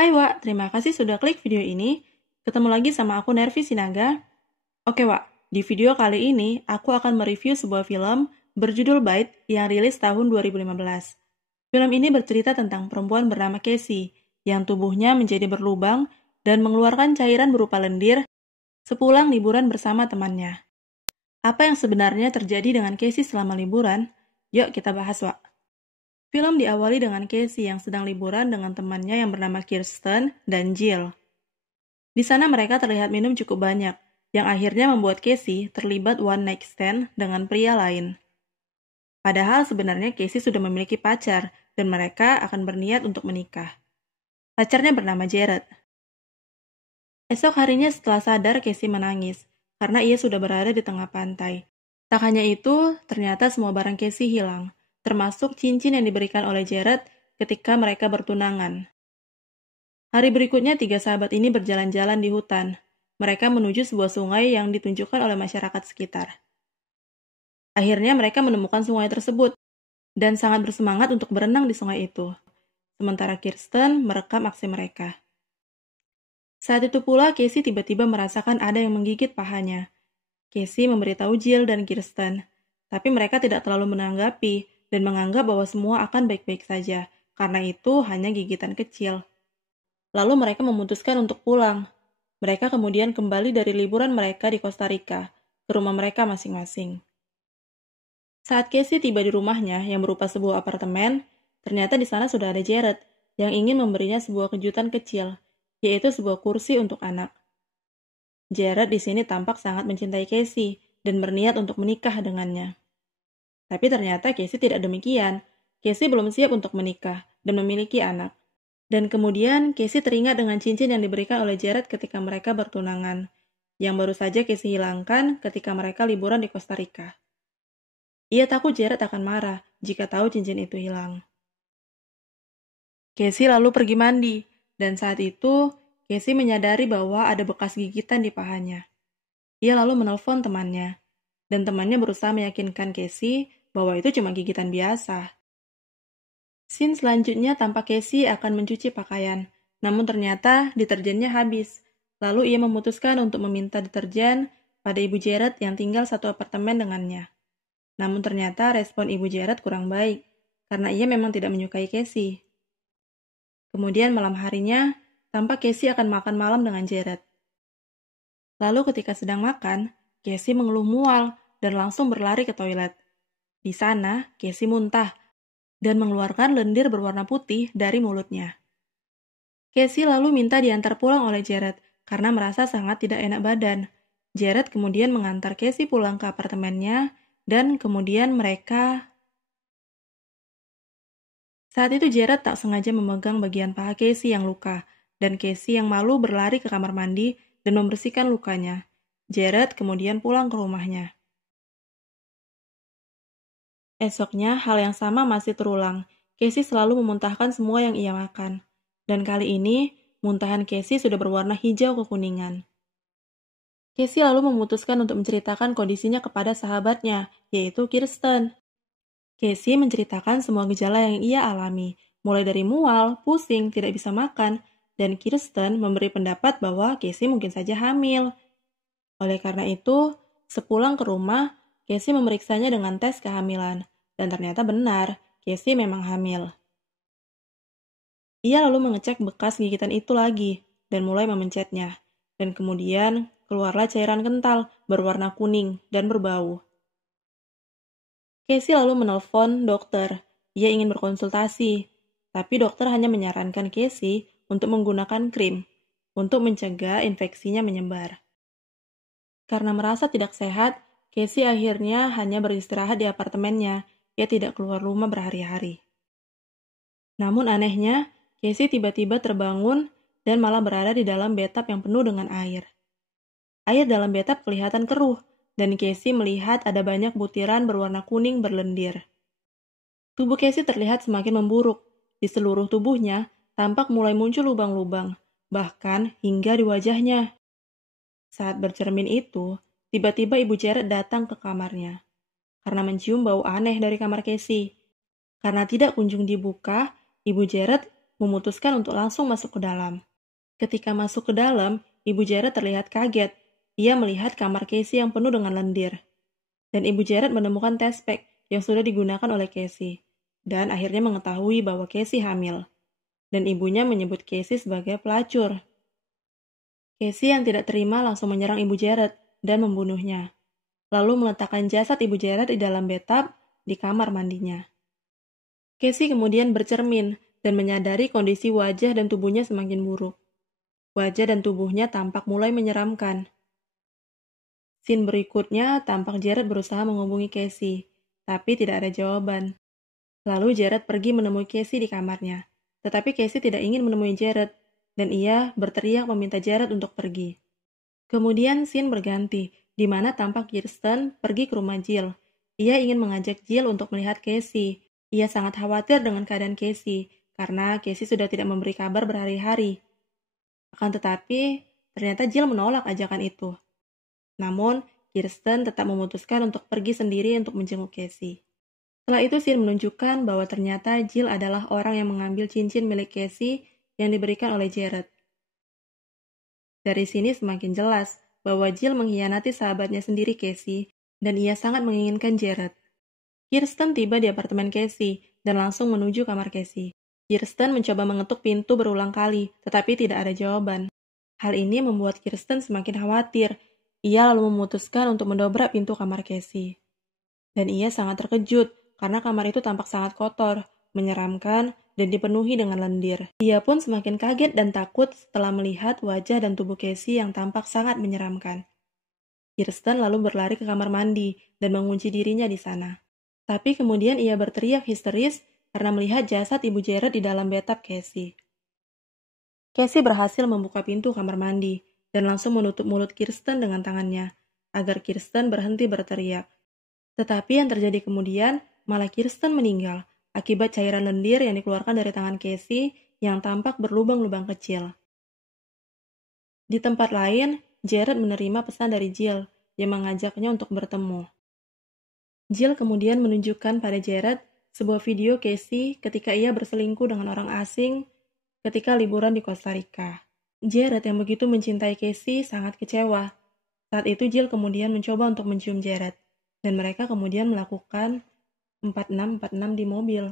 Hai Wak, terima kasih sudah klik video ini. Ketemu lagi sama aku Nervi Sinaga. Oke Wak, di video kali ini aku akan mereview sebuah film berjudul Bite yang rilis tahun 2015. Film ini bercerita tentang perempuan bernama Casey yang tubuhnya menjadi berlubang dan mengeluarkan cairan berupa lendir sepulang liburan bersama temannya. Apa yang sebenarnya terjadi dengan Casey selama liburan? Yuk kita bahas Wak. Film diawali dengan Casey yang sedang liburan dengan temannya yang bernama Kirsten dan Jill. Di sana mereka terlihat minum cukup banyak, yang akhirnya membuat Casey terlibat one night stand dengan pria lain. Padahal sebenarnya Casey sudah memiliki pacar dan mereka akan berniat untuk menikah. Pacarnya bernama Jared. Esok harinya setelah sadar Casey menangis, karena ia sudah berada di tengah pantai. Tak hanya itu, ternyata semua barang Casey hilang, termasuk cincin yang diberikan oleh Jared ketika mereka bertunangan. Hari berikutnya, tiga sahabat ini berjalan-jalan di hutan. Mereka menuju sebuah sungai yang ditunjukkan oleh masyarakat sekitar. Akhirnya mereka menemukan sungai tersebut, dan sangat bersemangat untuk berenang di sungai itu. Sementara Kirsten merekam aksi mereka. Saat itu pula, Casey tiba-tiba merasakan ada yang menggigit pahanya. Casey memberitahu Jill dan Kirsten, tapi mereka tidak terlalu menanggapi dan menganggap bahwa semua akan baik-baik saja, karena itu hanya gigitan kecil. Lalu mereka memutuskan untuk pulang. Mereka kemudian kembali dari liburan mereka di Costa Rica, ke rumah mereka masing-masing. Saat Casey tiba di rumahnya yang berupa sebuah apartemen, ternyata di sana sudah ada Jared yang ingin memberinya sebuah kejutan kecil, yaitu sebuah kursi untuk anak. Jared di sini tampak sangat mencintai Casey dan berniat untuk menikah dengannya. Tapi ternyata Casey tidak demikian. Casey belum siap untuk menikah dan memiliki anak. Dan kemudian Casey teringat dengan cincin yang diberikan oleh Jared ketika mereka bertunangan, yang baru saja Casey hilangkan ketika mereka liburan di Costa Rica. Ia takut Jared akan marah jika tahu cincin itu hilang. Casey lalu pergi mandi, dan saat itu Casey menyadari bahwa ada bekas gigitan di pahanya. Ia lalu menelpon temannya, dan temannya berusaha meyakinkan Casey bahwa itu cuma gigitan biasa. Scene selanjutnya tampak Casey akan mencuci pakaian, namun ternyata deterjennya habis. Lalu ia memutuskan untuk meminta deterjen pada Ibu Jared yang tinggal satu apartemen dengannya. Namun ternyata respon Ibu Jared kurang baik, karena ia memang tidak menyukai Casey. Kemudian malam harinya, tampak Casey akan makan malam dengan Jared. Lalu ketika sedang makan, Casey mengeluh mual dan langsung berlari ke toilet. Di sana, Casey muntah dan mengeluarkan lendir berwarna putih dari mulutnya. Casey lalu minta diantar pulang oleh Jared karena merasa sangat tidak enak badan. Jared kemudian mengantar Casey pulang ke apartemennya dan kemudian mereka... Saat itu Jared tak sengaja memegang bagian paha Casey yang luka dan Casey yang malu berlari ke kamar mandi dan membersihkan lukanya. Jared kemudian pulang ke rumahnya. Esoknya, hal yang sama masih terulang. Casey selalu memuntahkan semua yang ia makan. Dan kali ini, muntahan Casey sudah berwarna hijau kekuningan. Casey lalu memutuskan untuk menceritakan kondisinya kepada sahabatnya, yaitu Kirsten. Casey menceritakan semua gejala yang ia alami, mulai dari mual, pusing, tidak bisa makan, dan Kirsten memberi pendapat bahwa Casey mungkin saja hamil. Oleh karena itu, sepulang ke rumah, Casey memeriksanya dengan tes kehamilan, dan ternyata benar, Casey memang hamil. Ia lalu mengecek bekas gigitan itu lagi, dan mulai memencetnya, dan kemudian keluarlah cairan kental berwarna kuning dan berbau. Casey lalu menelpon dokter, ia ingin berkonsultasi, tapi dokter hanya menyarankan Casey untuk menggunakan krim, untuk mencegah infeksinya menyebar. Karena merasa tidak sehat, Casey akhirnya hanya beristirahat di apartemennya. Ia tidak keluar rumah berhari-hari. Namun anehnya, Casey tiba-tiba terbangun dan malah berada di dalam bathtub yang penuh dengan air. Air dalam bathtub kelihatan keruh, dan Casey melihat ada banyak butiran berwarna kuning berlendir. Tubuh Casey terlihat semakin memburuk. Di seluruh tubuhnya, tampak mulai muncul lubang-lubang, bahkan hingga di wajahnya. Saat bercermin itu, tiba-tiba Ibu Jared datang ke kamarnya. Karena mencium bau aneh dari kamar Casey. Karena tidak kunjung dibuka, Ibu Jared memutuskan untuk langsung masuk ke dalam. Ketika masuk ke dalam, Ibu Jared terlihat kaget. Ia melihat kamar Casey yang penuh dengan lendir. Dan Ibu Jared menemukan test pack yang sudah digunakan oleh Casey. Dan akhirnya mengetahui bahwa Casey hamil. Dan ibunya menyebut Casey sebagai pelacur. Casey yang tidak terima langsung menyerang Ibu Jared dan membunuhnya. Lalu meletakkan jasad Ibu Jared di dalam bathtub di kamar mandinya. Casey kemudian bercermin dan menyadari kondisi wajah dan tubuhnya semakin buruk. Wajah dan tubuhnya tampak mulai menyeramkan. Scene berikutnya tampak Jared berusaha menghubungi Casey, tapi tidak ada jawaban. Lalu Jared pergi menemui Casey di kamarnya. Tetapi Casey tidak ingin menemui Jared, dan ia berteriak meminta Jared untuk pergi. Kemudian scene berganti, di mana tampak Kirsten pergi ke rumah Jill. Ia ingin mengajak Jill untuk melihat Casey. Ia sangat khawatir dengan keadaan Casey, karena Casey sudah tidak memberi kabar berhari-hari. Akan tetapi, ternyata Jill menolak ajakan itu. Namun, Kirsten tetap memutuskan untuk pergi sendiri untuk menjenguk Casey. Setelah itu, scene menunjukkan bahwa ternyata Jill adalah orang yang mengambil cincin milik Casey yang diberikan oleh Jared. Dari sini semakin jelas bahwa Jill mengkhianati sahabatnya sendiri Casey, dan ia sangat menginginkan Jared. Kirsten tiba di apartemen Casey dan langsung menuju kamar Casey. Kirsten mencoba mengetuk pintu berulang kali, tetapi tidak ada jawaban. Hal ini membuat Kirsten semakin khawatir. Ia lalu memutuskan untuk mendobrak pintu kamar Casey. Dan ia sangat terkejut, karena kamar itu tampak sangat kotor, menyeramkan, dan dipenuhi dengan lendir. Ia pun semakin kaget dan takut setelah melihat wajah dan tubuh Casey yang tampak sangat menyeramkan. Kirsten lalu berlari ke kamar mandi dan mengunci dirinya di sana. Tapi kemudian ia berteriak histeris karena melihat jasad Ibu Jared di dalam bathtub Casey. Casey berhasil membuka pintu kamar mandi dan langsung menutup mulut Kirsten dengan tangannya, agar Kirsten berhenti berteriak. Tetapi yang terjadi kemudian, malah Kirsten meninggal, akibat cairan lendir yang dikeluarkan dari tangan Casey yang tampak berlubang-lubang kecil. Di tempat lain, Jared menerima pesan dari Jill yang mengajaknya untuk bertemu. Jill kemudian menunjukkan pada Jared sebuah video Casey ketika ia berselingkuh dengan orang asing ketika liburan di Costa Rica. Jared yang begitu mencintai Casey sangat kecewa. Saat itu Jill kemudian mencoba untuk mencium Jared, dan mereka kemudian melakukan 4646 di mobil.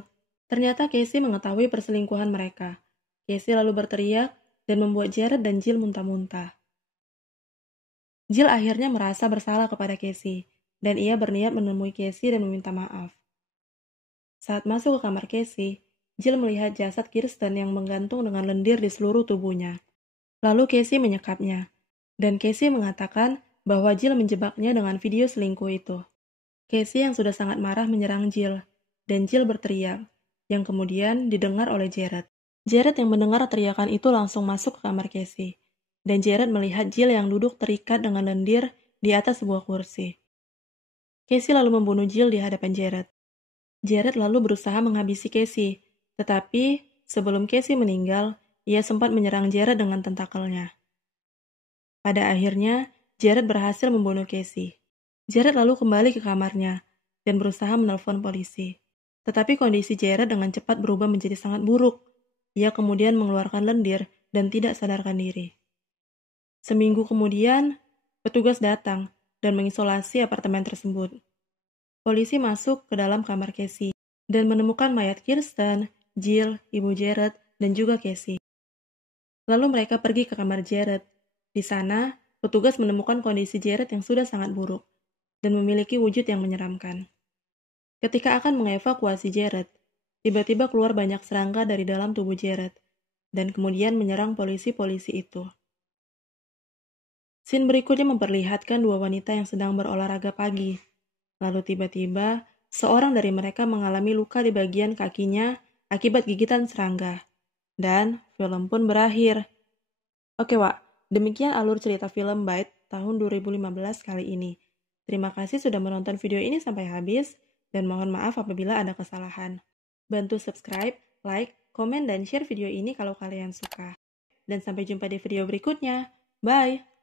Ternyata Casey mengetahui perselingkuhan mereka. Casey lalu berteriak dan membuat Jared dan Jill muntah-muntah. Jill akhirnya merasa bersalah kepada Casey, dan ia berniat menemui Casey dan meminta maaf. Saat masuk ke kamar Casey, Jill melihat jasad Kirsten yang menggantung dengan lendir di seluruh tubuhnya. Lalu Casey menyekapnya, dan Casey mengatakan bahwa Jill menjebaknya dengan video selingkuh itu. Casey yang sudah sangat marah menyerang Jill, dan Jill berteriak, yang kemudian didengar oleh Jared. Jared yang mendengar teriakan itu langsung masuk ke kamar Casey, dan Jared melihat Jill yang duduk terikat dengan lendir di atas sebuah kursi. Casey lalu membunuh Jill di hadapan Jared. Jared lalu berusaha menghabisi Casey, tetapi sebelum Casey meninggal, ia sempat menyerang Jared dengan tentakelnya. Pada akhirnya, Jared berhasil membunuh Casey. Jared lalu kembali ke kamarnya dan berusaha menelpon polisi. Tetapi kondisi Jared dengan cepat berubah menjadi sangat buruk. Ia kemudian mengeluarkan lendir dan tidak sadarkan diri. Seminggu kemudian, petugas datang dan mengisolasi apartemen tersebut. Polisi masuk ke dalam kamar Casey dan menemukan mayat Kirsten, Jill, Ibu Jared, dan juga Casey. Lalu mereka pergi ke kamar Jared. Di sana, petugas menemukan kondisi Jared yang sudah sangat buruk dan memiliki wujud yang menyeramkan. Ketika akan mengevakuasi Jared, tiba-tiba keluar banyak serangga dari dalam tubuh Jared dan kemudian menyerang polisi-polisi itu. Scene berikutnya memperlihatkan dua wanita yang sedang berolahraga pagi. Lalu tiba-tiba, seorang dari mereka mengalami luka di bagian kakinya akibat gigitan serangga. Dan film pun berakhir. Oke, Wak. Demikian alur cerita film Bite tahun 2015 kali ini. Terima kasih sudah menonton video ini sampai habis, dan mohon maaf apabila ada kesalahan. Bantu subscribe, like, komen, dan share video ini kalau kalian suka. Dan sampai jumpa di video berikutnya. Bye!